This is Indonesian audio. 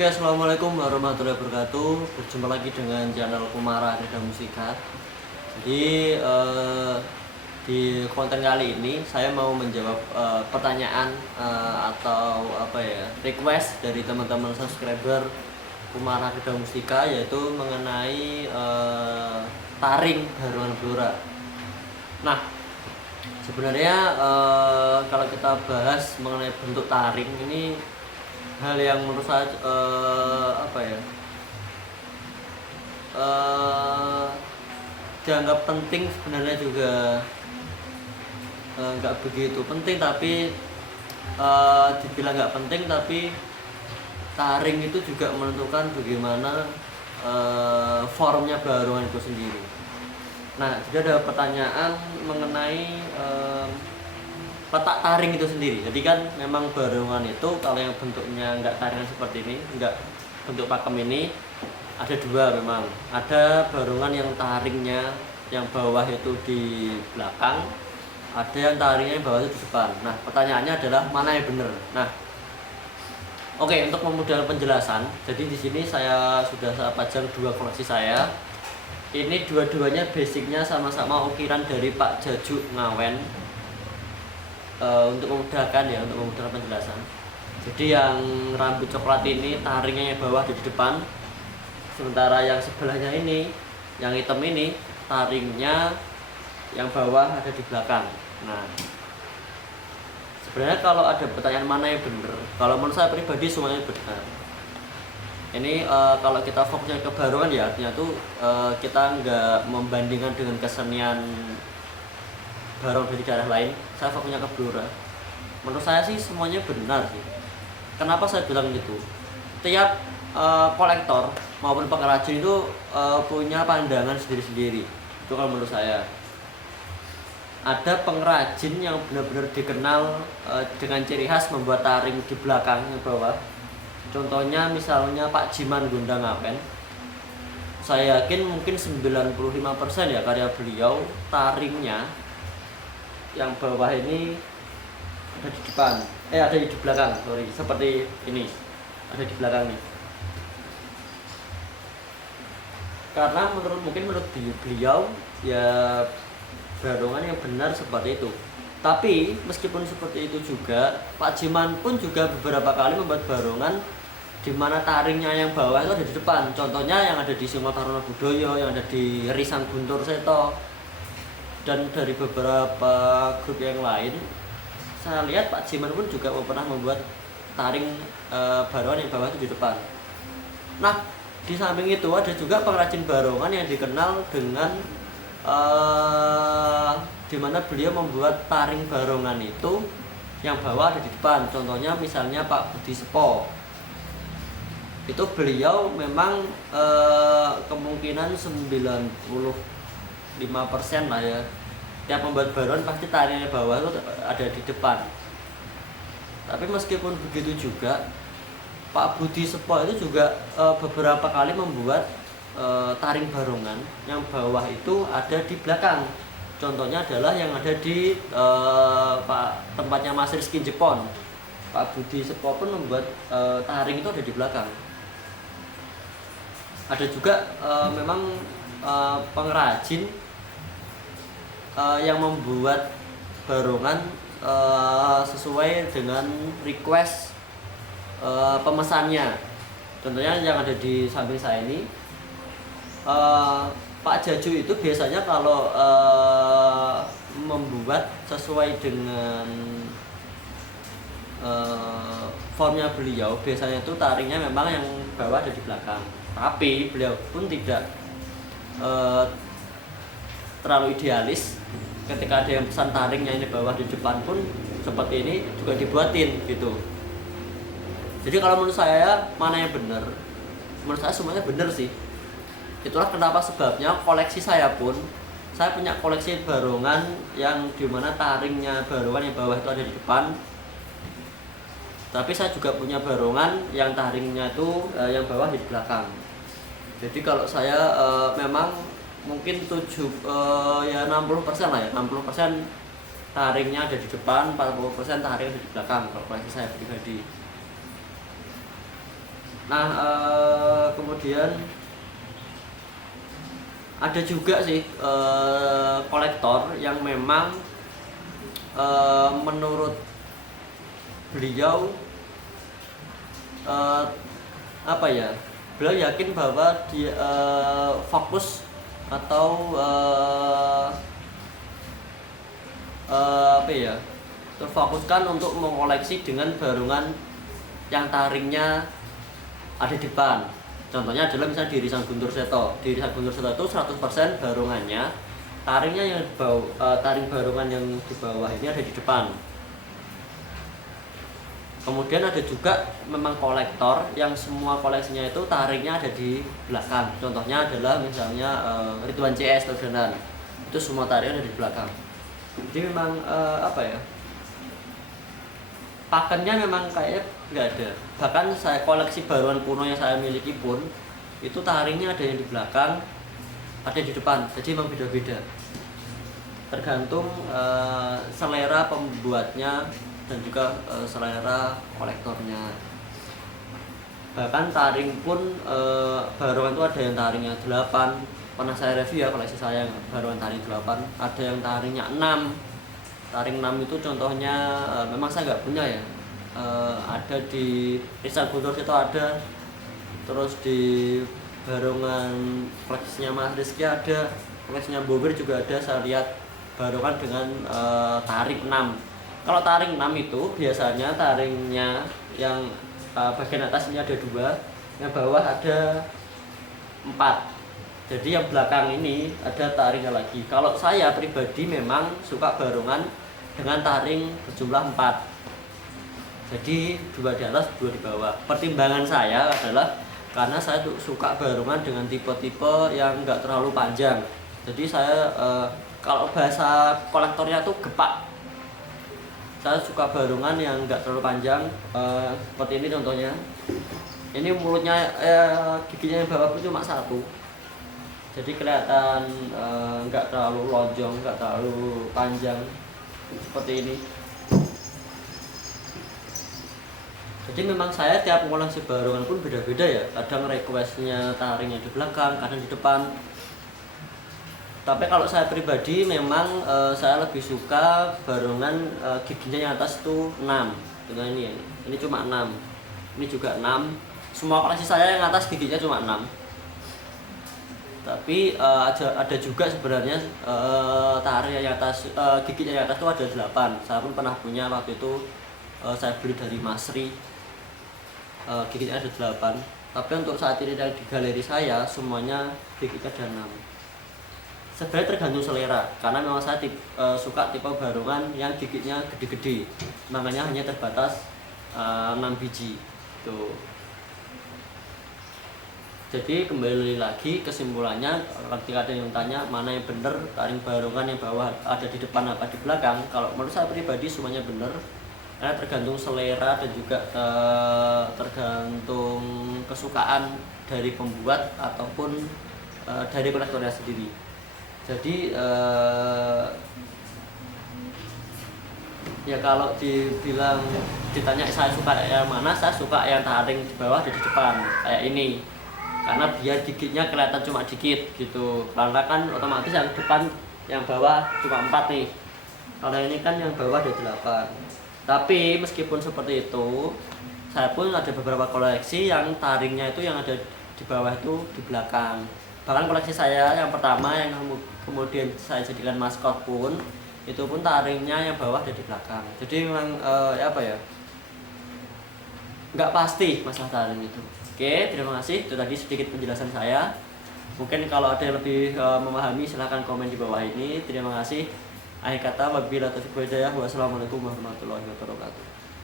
Oke, assalamualaikum warahmatullahi wabarakatuh. Berjumpa lagi dengan channel Kumara Reda Musika. Jadi di konten kali ini saya mau menjawab pertanyaan atau request dari teman-teman subscriber Kumara Reda Musika, yaitu mengenai taring Barongan Blora. Nah, sebenarnya kalau kita bahas mengenai bentuk taring ini hal yang menurut saya dianggap penting, sebenarnya juga nggak begitu penting, tapi dibilang nggak penting, tapi taring itu juga menentukan bagaimana formnya barongan itu sendiri. Nah, jadi ada pertanyaan mengenai letak taring itu sendiri. Jadi kan memang barongan itu kalau yang bentuknya nggak taringan seperti ini, nggak bentuk pakem ini, ada dua memang. Ada barongan yang taringnya yang bawah itu di belakang, ada yang taringnya yang bawah itu di depan. Nah, pertanyaannya adalah mana yang benar. Nah, oke, untuk memudahkan penjelasan, jadi di sini saya sudah pajang dua koleksi saya. Ini dua-duanya basicnya sama-sama ukiran dari Pak Jaju Ngawen. Untuk memudahkan penjelasan. Jadi yang rambut coklat ini taringnya yang bawah di depan, sementara yang sebelahnya ini, yang hitam ini, taringnya yang bawah ada di belakang. Nah, sebenarnya kalau ada pertanyaan mana yang benar, kalau menurut saya pribadi semuanya benar. Ini kalau kita fokusnya ke barongan, ya artinya tuh kita nggak membandingkan dengan kesenian barong dari daerah lain. Saya fokusnya ke Blora. Menurut saya sih semuanya benar sih. Kenapa saya bilang gitu? Tiap kolektor maupun pengrajin itu punya pandangan sendiri-sendiri. Itu kalau menurut saya. Ada pengrajin yang benar-benar dikenal dengan ciri khas membuat taring di belakang yang bawah. Contohnya misalnya Pak Jiman Gondang Ngawen. Saya yakin mungkin 95% ya karya beliau taringnya yang bawah ini ada di depan, ada di belakang, seperti ini, ada di belakang nih. Karena menurut beliau ya barongan yang benar seperti itu. Tapi meskipun seperti itu juga, Pak Jiman pun juga beberapa kali membuat barongan di mana taringnya yang bawah itu ada di depan. Contohnya yang ada di Singgo Taruna Budoyo, yang ada di Risang Guntur Seto, dan dari beberapa grup yang lain. Saya lihat Pak Jiman pun juga pernah membuat taring barongan yang bawah itu di depan. Nah, di samping itu ada juga pengrajin barongan yang dikenal dengan di mana beliau membuat taring barongan itu yang bawah ada di depan. Contohnya misalnya Pak Budi Sepo. Itu beliau memang kemungkinan 95% lah ya, tiap membuat barongan pasti taringnya bawah itu ada di depan. Tapi meskipun begitu juga, Pak Budi Sepo itu juga beberapa kali membuat taring barongan yang bawah itu ada di belakang. Contohnya adalah yang ada di tempatnya Mas Rizky Jepon. Pak Budi Sepo pun membuat taring itu ada di belakang. Ada juga memang pengrajin yang membuat barongan sesuai dengan request pemesannya. Contohnya yang ada di samping saya ini, Pak Jaju itu biasanya kalau membuat sesuai dengan formnya beliau, biasanya itu taringnya memang yang bawah ada di belakang. Tapi beliau pun tidak terlalu idealis. Ketika ada yang pesan taringnya ini bawah di depan pun seperti ini juga dibuatin gitu. Jadi kalau menurut saya mana yang benar? Menurut saya semuanya benar sih. Itulah kenapa sebabnya koleksi saya pun, saya punya koleksi barongan yang dimana taringnya barongan yang bawah itu ada di depan. Tapi saya juga punya barongan yang taringnya itu yang bawah di belakang. Jadi kalau saya memang mungkin 60% lah ya, 60% taringnya ada di depan, 40% taringnya ada di belakang kalau koleksi saya pribadi. Nah, kemudian ada juga sih kolektor yang memang menurut beliau apa ya, beliau yakin bahwa dia fokus atau apa ya, terfokuskan untuk mengoleksi dengan barungan yang taringnya ada di depan. Contohnya adalah misalnya di Irisan Guntur Seto. Di Irisan Guntur Seto itu 100% barungannya taringnya yang di bawah, taring barungan yang di bawah ini ada di depan. Kemudian ada juga memang kolektor yang semua koleksinya itu taringnya ada di belakang. Contohnya adalah misalnya Ridwan CS Todanan. Itu semua taringnya ada di belakang. Jadi memang apa ya, pakennya memang kayaknya nggak ada. Bahkan saya koleksi baruan kuno yang saya miliki pun itu taringnya ada yang di belakang, ada di depan. Jadi memang beda-beda. Tergantung selera pembuatnya dan juga selera kolektornya. Bahkan taring pun barongan itu ada yang taringnya 8. Pernah saya review ya koleksi saya yang barongan taring 8, ada yang taringnya 6. Taring 6 itu contohnya memang saya nggak punya ya. Ada di Irisan Guntur itu ada, terus di barongan koleksinya Mas Rizky ada, koleksinya Bobir juga ada. Saya lihat barongan dengan taring 6. Kalau taring 6 itu biasanya taringnya yang bagian atas ini ada 2, yang bawah ada 4. Jadi yang belakang ini ada taringnya lagi. Kalau saya pribadi memang suka barongan dengan taring berjumlah 4. Jadi 2 di atas, 2 di bawah. Pertimbangan saya adalah karena saya suka barongan dengan tipe-tipe yang enggak terlalu panjang. Jadi saya kalau bahasa kolektornya tuh gepak. Saya suka barongan yang enggak terlalu panjang, seperti ini contohnya. Ini mulutnya giginya yang bawah pun cuma 1. Jadi kelihatan enggak terlalu lonjong, enggak terlalu panjang seperti ini. Jadi memang saya tiap mengoleksi barongan pun beda-beda ya. Kadang requestnya taringnya di belakang, kadang di depan. Tapi kalau saya pribadi memang saya lebih suka barongan giginya yang atas itu 6. Contohnya ini ya. Ini cuma 6. Ini juga 6. Semua koleksi saya yang atas giginya cuma 6. Tapi ada juga sebenarnya taring yang atas giginya yang atas itu ada 8. Saya pun pernah punya waktu itu, saya beli dari Masri. Giginya ada 8. Tapi untuk saat ini yang di galeri saya semuanya giginya ada 6. Sebenarnya tergantung selera, karena memang saya suka tipe barongan yang giginya gede-gede, makanya hanya terbatas 6 biji tuh. Jadi kembali lagi kesimpulannya, ketika ada yang tanya mana yang benar, taring barongan yang bawah ada di depan apa di belakang, kalau menurut saya pribadi semuanya benar, karena tergantung selera dan juga tergantung kesukaan dari pembuat ataupun dari kolektornya sendiri. Jadi ya kalau ditanya saya suka yang mana, saya suka yang taring di bawah dan di depan kayak ini, karena biar giginya kelihatan cuma dikit gitu. Karena kan otomatis yang depan yang bawah cuma 4 nih, kalau ini kan yang bawah ada 8. Tapi meskipun seperti itu, saya pun ada beberapa koleksi yang taringnya itu yang ada di bawah itu di belakang. Bahkan koleksi saya yang pertama yang kemudian saya jadikan maskot pun itu pun taringnya yang bawah ada di belakang. Jadi memang ya apa ya, nggak pasti masalah taring itu. Oke, terima kasih. Itu tadi sedikit penjelasan saya. Mungkin kalau ada yang lebih memahami silahkan komen di bawah ini. Terima kasih. Akhir kata, wabillahi taufiq wal hidayah. Wassalamualaikum warahmatullahi wabarakatuh.